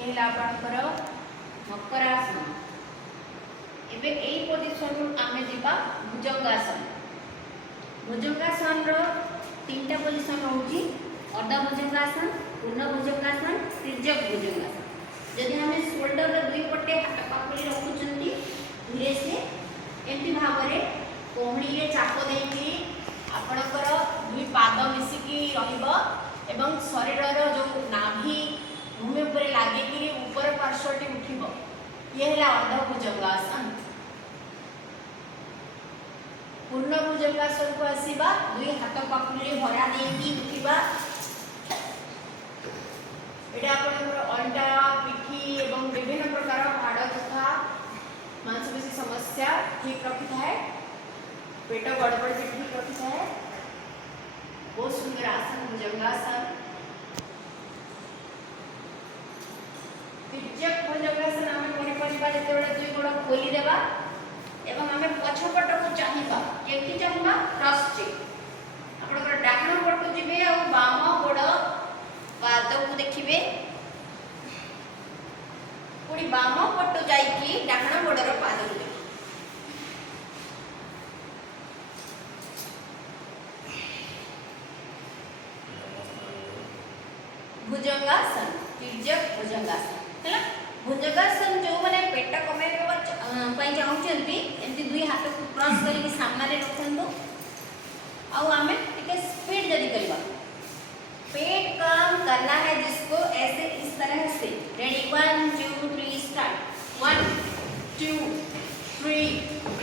ये है आपणकर मकरासन। एबे एई पोजीशन आमे जिबा भुजंगासन। भुजंगासन रो तीनटा पोजीशन होउची अर्ध भुजंगासन, पूर्ण भुजंगासन, तिर्यक भुजंगासन। जदि हमें शोल्डर रो दुई पटे हाथ पाखुरी रखुचंती धीरे से एमती भाबरे कोहणी रे चाप देकी आपणकर दुई पाद मिसिकी रहिबो एवं शरीर रो जो नाभि भूमि ऊपर लागे कि ऊपर पार्श्वटी उठिबो। ये है अर्ध भुजंगासन। पूर्ण भुजंगासन को आसीबा दुई हाथ पाखुरी रे भरा देकी उठिबा। एटा आपनकर अल्टा पिठी एवं विभिन्न प्रकार हाड़ तथा मांसपेशी समस्या ठीक रखी है। पेट गड़बड़ भी ठीक रखी है। बहुत सुंदर आसन भुजंगासन। तिर्यक भुजंगासन आमे कोनी परिबा जते बेले दुई गोड़ खोली देबा एवं आमे पछपट को चाहिबा केति चाहिबा क्रॉस चेक। आपनकर डाहाण पटु जिबे और बाम गोड़ पाद को देखिबे पुणी बाम पटु जाईकी डाहाण गोड़र पाद को भुजंगासन तिर्यक भुजंगासन हैला। भुजंगासन जो माने पेट कमेबा पई चाहुचंती एंती दुई हाथ को क्रॉस करके सामने रे रखंदो। आ हमें टिके स्पीड जदी करबा पेट कम करना है जिसको ऐसे इस तरह से रेडी 1